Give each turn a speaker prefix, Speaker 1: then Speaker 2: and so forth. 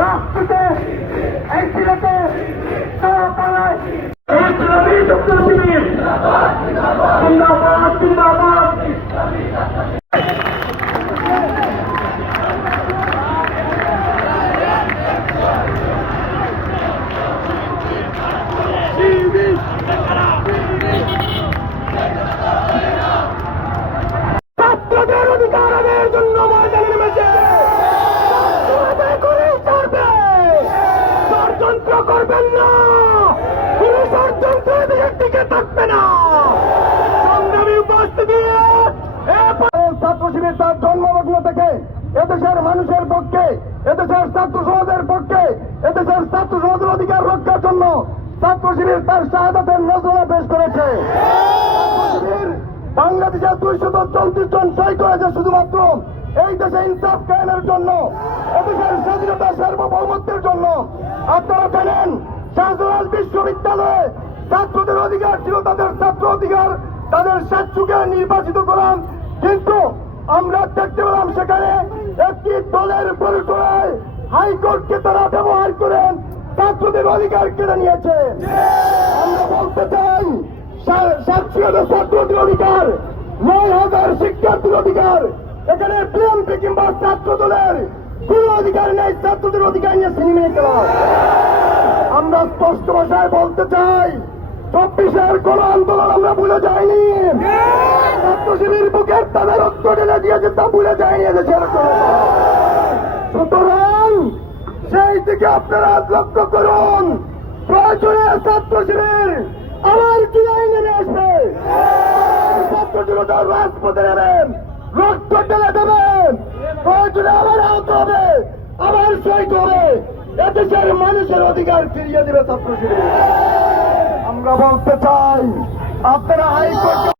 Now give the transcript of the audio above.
Speaker 1: রাষ্ট্রতে এই সিলেটে সারা বাংলায় দিকে থাকবে না। ছাত্র শিবির তার জন্মলগ্ন থেকে এদেশের মানুষের পক্ষে, এদেশের ছাত্র সমাজের পক্ষে, এদেশের ছাত্র সমাজের অধিকার রক্ষার জন্য ছাত্র শিবির তার শাহাদাতের নজরা পেশ করেছে। বাংলাদেশের দুইশত চৌত্রিশ জন শহীদ হয়েছে শুধুমাত্র। এই দেশে ইনসাফ কায়েমের জন্য, এদেশের স্বাধীনতা সার্বভৌমত্বের জন্য। আপনারা জানেন, শাহজালাল বিশ্ববিদ্যালয়ে ছাত্রদের অধিকার ছিল, তাদের ছাত্র অধিকার, তাদের স্বেচ্ছুকে নির্বাচিত করান কিন্তু আমরা দেখতে পেলাম সেখানে একটি দলের পরিচয় হাইকোর্টকে তারা ব্যবহার করেন ছাত্রদের অধিকার কেড়ে নিয়েছে। আমরা বলতে চাই ছাত্রদের অধিকার, নয় হাজার শিক্ষার্থীর অধিকার। এখানে বিএনপি কিংবা ছাত্র দলের কোন অধিকার নেই, ছাত্রদের অধিকার নিয়ে সিনেমে আমরা স্পষ্ট ভাষায় বলতে চাই চব্বিশের কোন আন্দোলন আমরা ভুলে যাইনি। ছাত্র শিবির বুকের তাদের রক্ত ঢেলে দিয়েছে তা ভুলে যায়নি এদেশের। সুতরাং সেই দিকে আপনারা লক্ষ্য করুন। প্রয়োজনে ছাত্র শিবির আমার কি আইনে নেমে আসবে? ছাত্র জনতা রাজপথে নেবেন। আবার আবার এদেশের মানুষের অধিকার ফিরিয়ে দেবে ছাত্র শিবির আমরা বলতে চাই আপনারা হাইকোর্ট